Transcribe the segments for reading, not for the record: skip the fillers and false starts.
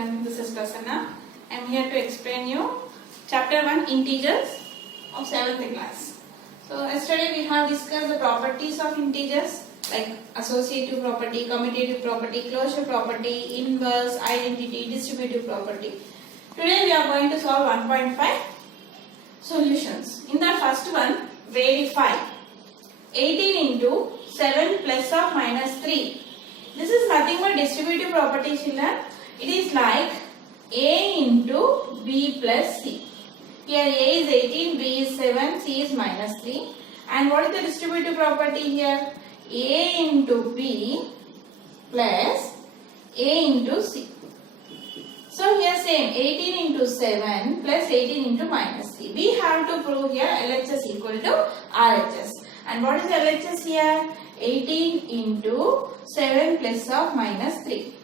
children, this is Prasanna. I am here to explain you chapter 1 integers of 7th class. So yesterday we have discussed the properties of integers like associative property, commutative property, closure property, inverse, identity, distributive property. Today we are going to solve 1.5 solutions. In the first one, verify 18 into 7 plus or minus 3. This is nothing but distributive property, children. It is like A into B plus C. Here A is 18, B is 7, C is minus 3. And what is the distributive property here? A into B plus A into C. So here same 18 into 7 plus 18 into minus 3. We have to prove here LHS equal to RHS. And what is LHS here? 18 into 7 plus or minus 3.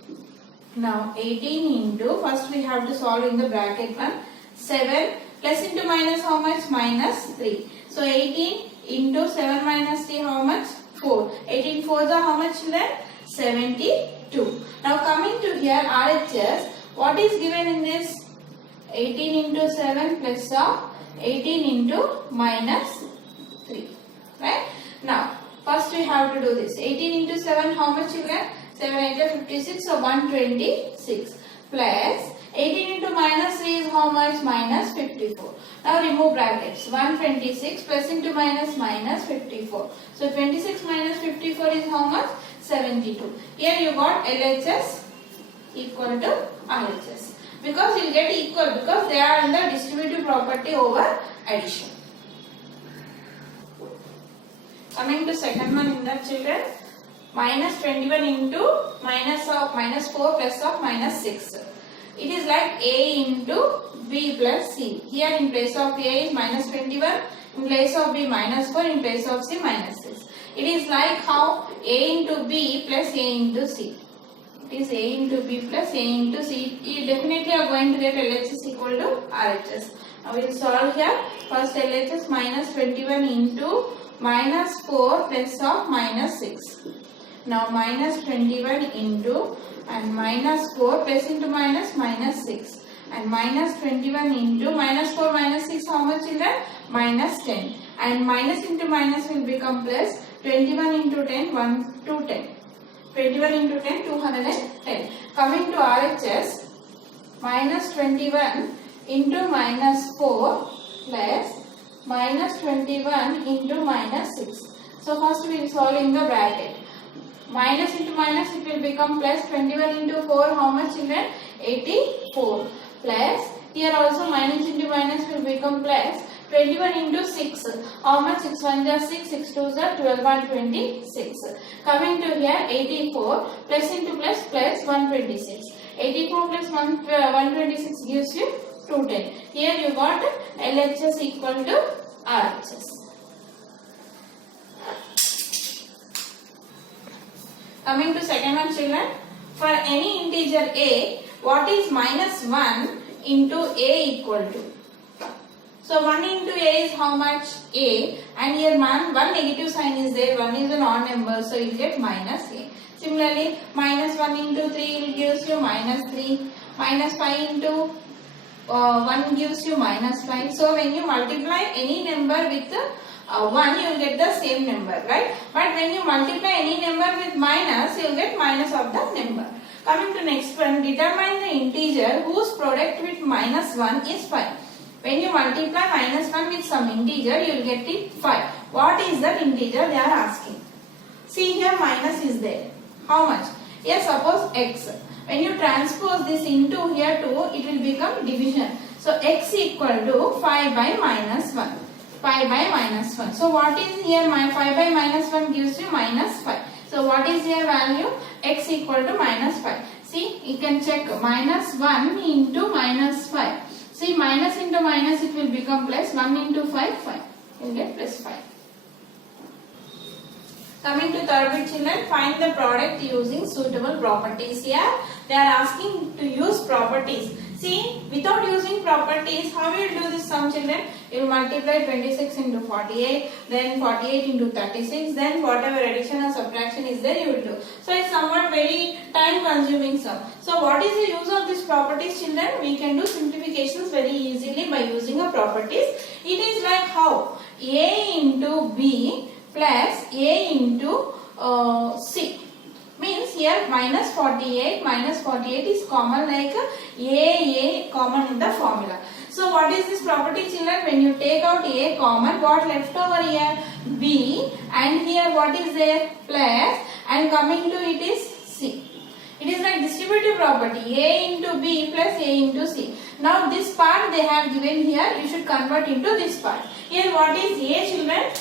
Now 18 into, first we have to solve in the bracket one. 7 plus into minus how much? Minus 3. So 18 into 7 minus 3 how much? 4. 18 4s are how much children? 72. Now coming to here RHS, what is given in this? 18 into 7 plus or 18 into minus 3. Right? Now first we have to do this. 18 into 7 how much children? 7 8 are 56, so 126 plus 18 into minus 3 is how much? Minus 54. Now remove brackets. 126 plus into minus minus 54. So 26 minus 54 is how much? 72. Here you got LHS equal to RHS. Because you will get equal because they are in the distributive property over addition. Coming to second one in that children, minus 21 into minus 4 plus of minus 6. It is like A into B plus C. Here in place of A is minus 21, in place of B minus 4, in place of C minus 6. It is like how A into B plus A into C. It is A into B plus A into C. You definitely are going to get LHS equal to RHS. Now we will solve here. First LHS minus 21 into minus 4 plus of minus 6. Now minus 21 into and minus 4 plus into minus minus 6. And minus 21 into minus 4 minus 6 how much children? Minus 10. And minus into minus will become plus. 21 into 10 1 to 10. 21 into 10 210. Coming to RHS, minus 21 into minus 4 plus minus 21 into minus 6. So first we will solve in the bracket. Minus into minus it will become plus. 21 into 4 how much children? 84 plus here also minus into minus will become plus. 21 into 6 how much? 6 1 are 6, 6 2 are 12 and 26. Coming to here 84 plus into plus plus 126. 84 plus 126 gives you 210. Here you got LHS equal to RHS. Coming to second one children, for any integer A, what is minus 1 into A equal to? So 1 into A is how much? A, and here one negative sign is there, 1 is a non-number, so you get minus A. Similarly, minus 1 into 3 will gives you minus 3, minus 5 into 1 gives you minus 5. So when you multiply any number with 1, you will get the same number, right? But when you multiply any number with minus, you will get minus of the number. Coming to next one, determine the integer whose product with minus 1 is 5. When you multiply minus 1 with some integer, you will get it 5. What is that integer they are asking? See here minus is there. How much? Here suppose x. When you transpose this into here 2, it will become division. So x equal to 5 by minus 1. 5 by minus 1. So what is here? 5 by minus 1 gives you minus 5. So what is here value? X equal to minus 5. See, you can check minus 1 into minus 5. See, minus into minus it will become plus. 1 into 5, 5. You will get plus 5. Coming to third bit children, find the product using suitable properties. Here they are asking to use properties. See, without using properties, how you will do this sum, children? You will multiply 26 into 48, then 48 into 36, then whatever addition or subtraction is there, you will do. So it's somewhat very time consuming sum. So what is the use of these properties, children? We can do simplifications very easily by using a properties. It is like how? A into B plus A into C. Means here minus 48 is common, like A common in the formula. So what is this property, children? When you take out A common, what left over here? B, and here what is there? Plus, and coming to it is C. It is like distributive property, A into B plus A into C. Now this part they have given here, you should convert into this part. Here what is A, children?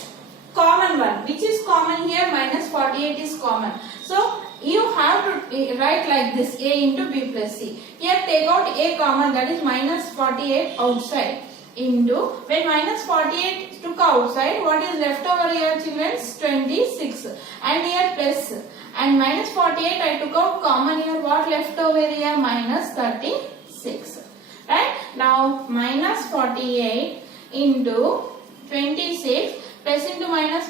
Common one. Which is common here? Minus 48 is common. So you have to write like this, A into B plus C. Here take out A common, that is minus 48 outside, into, when minus 48 took outside, what is left over here, children? 26. And here plus, and minus 48 I took out common, here what left over here? Minus 36. Right? Now minus 48 into 26 plus into minus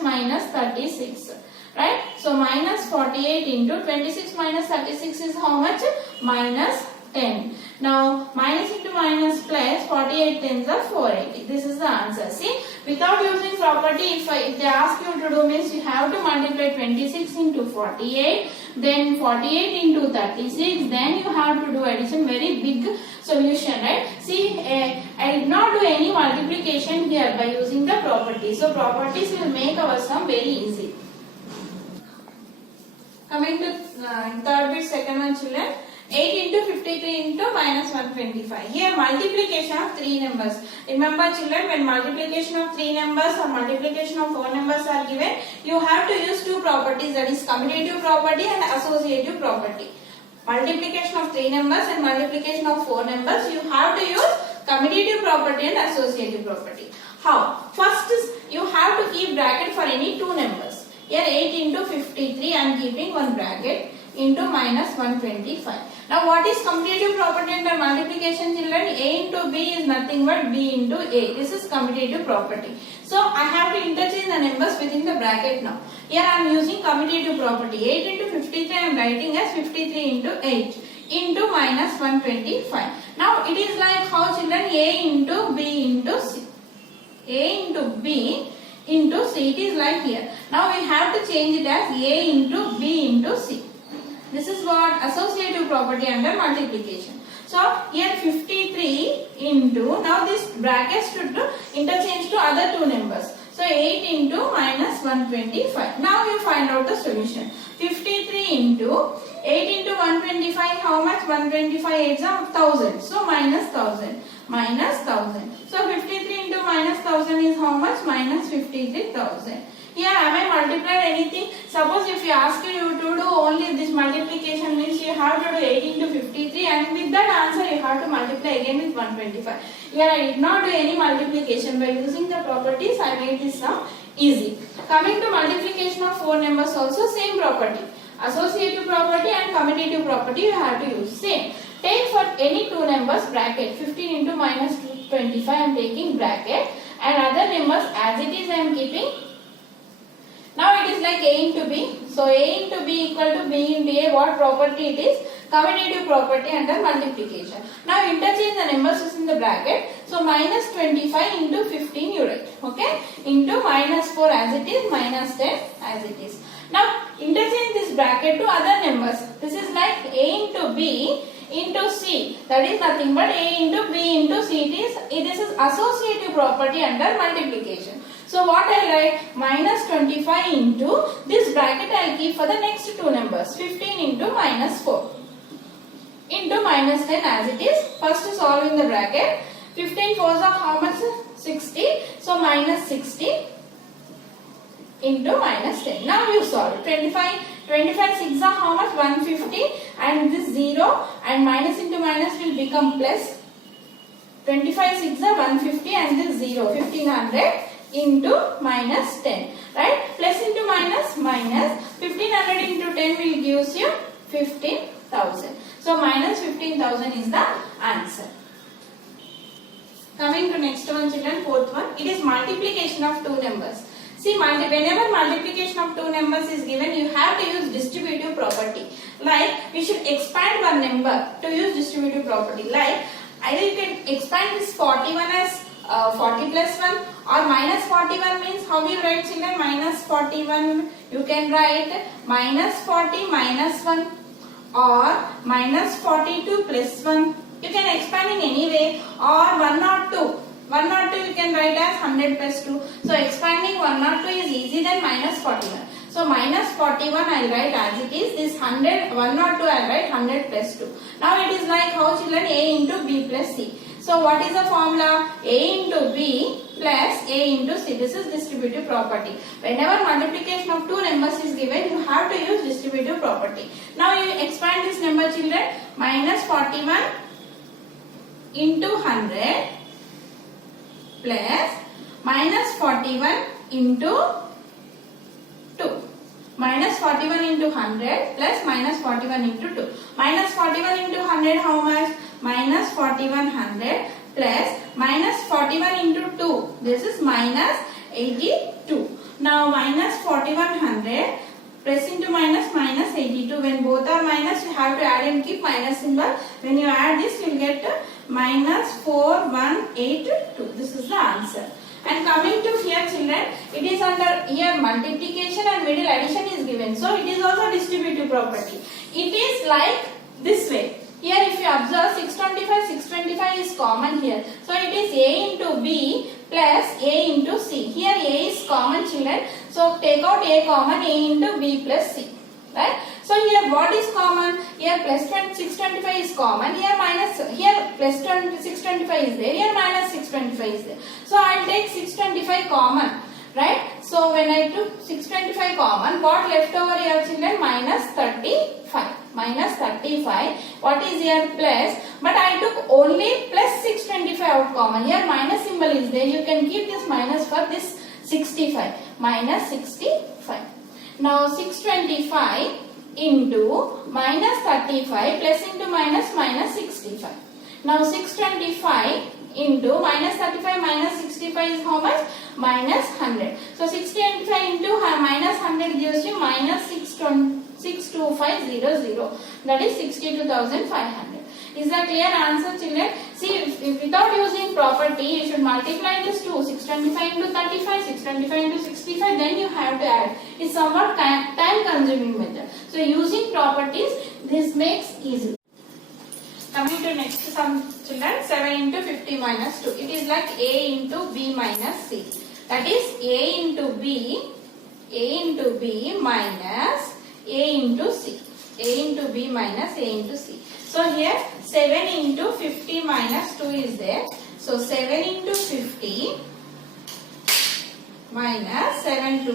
36. Right? So minus 48 into 26 minus 36 is how much? Minus 10. Now minus into minus plus, 48 tens are 480. This is the answer. See, without using property, if they ask you to do, means you have to multiply 26 into 48, then 48 into 36, then you have to do addition, very big solution, right? See, I did not do any multiplication here by using the properties. So properties will make our sum very easy. Coming to third bit, second one, children. 8 into 53 into minus 125. Here multiplication of three numbers. Remember, children, when multiplication of three numbers or multiplication of four numbers are given, you have to use two properties, that is commutative property and associative property. Multiplication of three numbers and multiplication of four numbers, you have to use commutative property and associative property. How? First is you have to keep bracket for any two numbers. Here 8 into 53, I am keeping one bracket, into minus 125. Now what is commutative property under multiplication, children? A into B is nothing but B into A. This is commutative property. So I have to interchange the numbers within the bracket now. Here I am using commutative property. 8 into 53 I am writing as 53 into 8 into minus 125. Now it is like how, children? A into B into C. A into B into C. It is like here. Now we have to change it as A into B into C. This is what associative property under multiplication. So here 53 into, now this bracket should interchange to other two numbers. So 8 into minus 125. Now you find out the solution. 53 into 8 into 125, how much? 125 8 is 1000. So minus 1000. Minus 1000. So 53 into minus 1000 is how much? Minus 53,000. Here am I multiplied anything? Suppose if you ask you to do only this multiplication, means you have to do 8 into 53, and with that answer you have to multiply again with 125. Here I did not do any multiplication. By using the properties I made this sum easy. Coming to multiplication of four numbers, also same property. Associative property and commutative property you have to use. Same. Take for any two numbers bracket. 15 into minus 225 I am taking bracket, and other numbers as it is I am keeping. Now it is like A into B. So A into B equal to B into A. What property it is? Commutative property under multiplication. Now interchange the numbers within the bracket. So minus 25 into 15 you write. Okay? Into minus 4 as it is, minus 10 as it is. Now interchange this bracket to other numbers. This is like A into B into C. That is nothing but A into B into C. This is associative property under multiplication. So what I write? Minus 25 into this bracket I will keep for the next two numbers. 15 into minus 4 into minus 10 as it is. First solve in the bracket. 15 4s are how much? 60. So minus 60 into minus 10. Now you solve. 25 6 are how much? 150, and this 0 and minus into minus will become plus. 25 6 are 150 and this 0, 1500 into minus 10. Right? Plus into minus, minus. 1500 into 10 will gives you 15,000. So minus 15,000 is the answer. Coming to next one children, fourth one, it is multiplication of two numbers. See, whenever multiplication of two numbers is given, you have to use distributive property. Like, we should expand one number to use distributive property. Like, either you can expand this 41 as 40 plus 1 or minus 41 means, how you write children? Minus 41, you can write minus 40 minus 1 or minus 42 plus 1. You can expand in any way, or 102. 102 you can write as 100 plus 2. So expanding 102 is easy than minus 41. So minus 41 I will write as it is. This 102 I will write 100 plus 2. Now it is like how children? A into B plus C. So what is the formula? A into B plus A into C. This is distributive property. Whenever multiplication of two numbers is given, you have to use distributive property. Now you expand this number children. Minus 41 into 100 plus minus 41 into 2. Minus 41 into 100 plus minus 41 into 2. Minus 41 into 100 how much? Minus 4100 plus minus 41 into 2. This is minus 82. Now minus 4100 plus into minus minus 82. When both are minus, you have to add and keep minus symbol. When you add this, you will get minus 4182. This is the answer. And coming to here children, it is under here multiplication and middle addition is given. So it is also distributive property. It is like this way. Here if you observe 625 is common here. So it is A into B plus A into C. Here A is common children. So take out A common, A into B plus C. Right? So here what is common? Here plus 625 is common. Here minus, here plus 625 is there. Here minus 625 is there. So I will take 625 common. Right? So when I took 625 common, what left over here children? Minus 35. Minus 35. What is here? Plus. But I took only plus 625 out common. Here minus symbol is there. You can keep this minus for this 65. Minus 65. Now 625 into minus 35 plus into minus minus 65. Now 625 into minus 35 minus 65 is how much? Minus 100. So 625 into minus 100 gives you minus 62500. That is 62,500. Is that clear answer children? See, if without using property, you should multiply this to 625 into 35, 625 into 65, then you have to add. It's somewhat time consuming method. So using properties, this makes easy. Coming to next sum children, 7 into 50 minus 2. It is like A into B minus C. That is A into B minus A into C. A into B minus A into C. So here 7 into 50 minus 2 is there. So 7 into 50 minus 7 into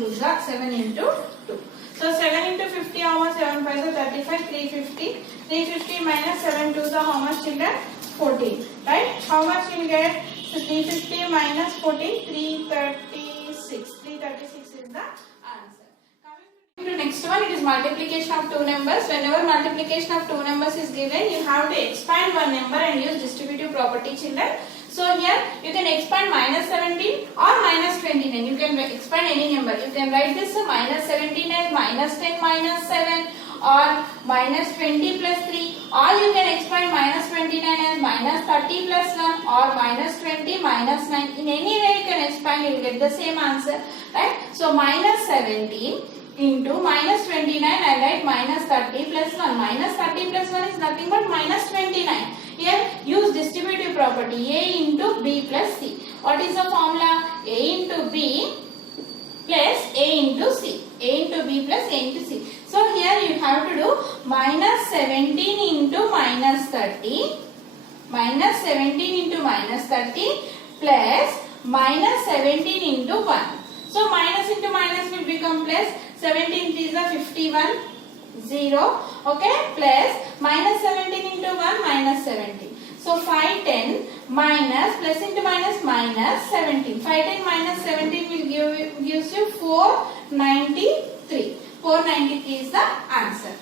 2. So 7 into 50 how much? 7 5 is 35, 350. 350 minus 7 2 is how much children? 14. Right? How much you will get? So 350 minus 14, 336. 336 is the answer. To next one, it is multiplication of two numbers. Whenever multiplication of two numbers is given, you have to expand one number and use distributive property children. So here you can expand minus 17 or minus 29. You can expand any number. You can write this minus 17 as minus 10 minus 7 or minus 20 plus 3, or you can expand minus 29 as minus 30 plus 1 or minus 20 minus 9. In any way you can expand, you will get the same answer. Right? So minus 17 into minus 29, I write minus 30 plus 1. Minus 30 plus 1 is nothing but minus 29. Here use distributive property A into B plus C. What is the formula? A into B plus A into C. A into B plus A into C. So here you have to do minus 17 into minus 30. Minus 17 into minus 30 plus minus 17 into 1. So minus into minus will become plus. 17 is the 51, 0, okay, plus minus 17 into 1 minus 17. So 510 minus plus into minus minus 17. 510 minus 17 will gives you 493. 493 is the answer.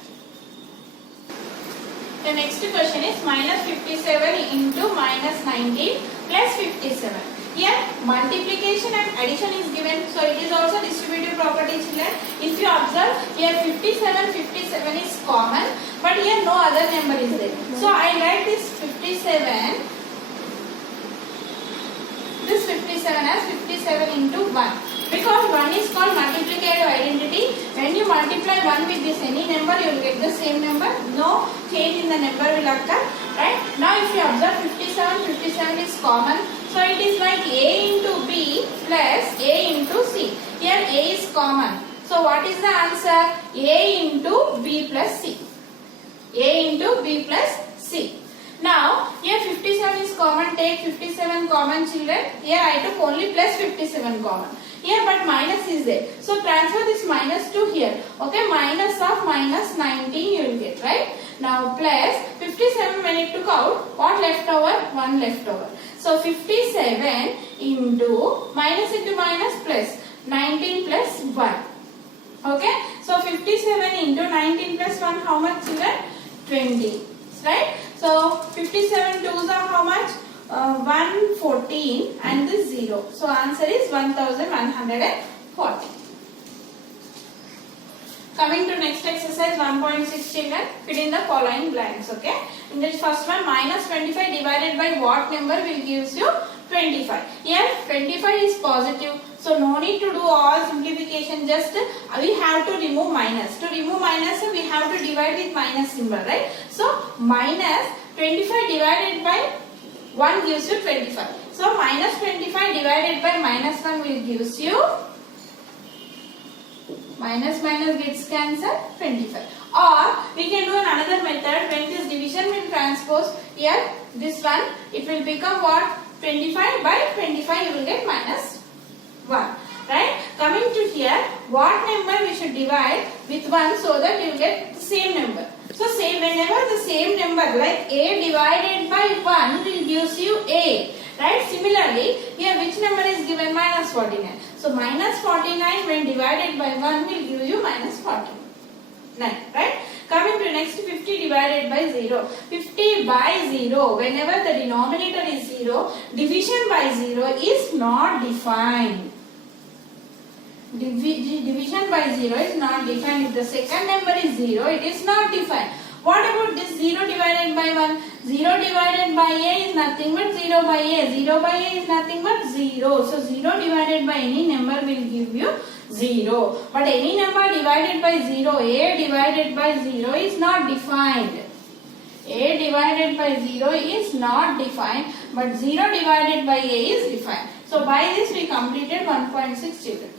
The next question is minus 57 into minus 19 plus 57. Here multiplication and addition is given, so it is also distributive property, children. If you observe here 57 is common, but here no other number is there. So I write this 57 as 57 into 1. Because 1 is called multiplicative identity. When you multiply 1 with this any number, you will get the same number. No change in the number will occur. Right? Now if you observe 57 is common. So it is like A into B plus A into C. Here A is common. So what is the answer? A into B plus C. A into B plus C. Now here 57 is common. Take 57 common, children. Here I took only plus 57 common. Here but minus is there. So transfer this minus to here. Okay, minus of minus 19 you will get, right? Now plus 57 when it took out, what left over? 1 left over. So 57 into minus plus 19 plus 1. Okay, so 57 into 19 plus 1 how much, children? 20. Right? So 57 twos are how much? 114 and this 0. So answer is 1140. Coming to next exercise 1.6, children, fill in the following blanks. Okay. In this first one, minus 25 divided by what number will gives you 25. Here 25 is positive. So no need to do all simplification. Just we have to remove minus. To remove minus, we have to divide with minus symbol, right? So minus 25 divided by 1 gives you 25. So minus 25 divided by minus 1 will gives you minus gets cancelled 25. Or we can do another method. When this division will transpose here, this one, it will become what? 25 by 25 you will get minus 1. Right? Coming to here, what number we should divide with 1 so that you will get the same number. So say whenever the same number like A divided by 1 will gives you A. Right? Similarly, here which number is given? Minus 49. So minus 49 when divided by 1 will give you minus 49. Right? Coming to next 50 divided by 0. 50 by 0. Whenever the denominator is 0, division by 0 is not defined. Division by 0 is not defined. If the second number is 0, it is not defined. What about this 0 divided by 1? 0 divided by A is nothing but 0 by A. 0 by A is nothing but 0. So 0 divided by any number will give you 0. But any number divided by 0, A divided by 0 is not defined. A divided by 0 is not defined, but 0 divided by A is defined. So by this we completed 1.6 children.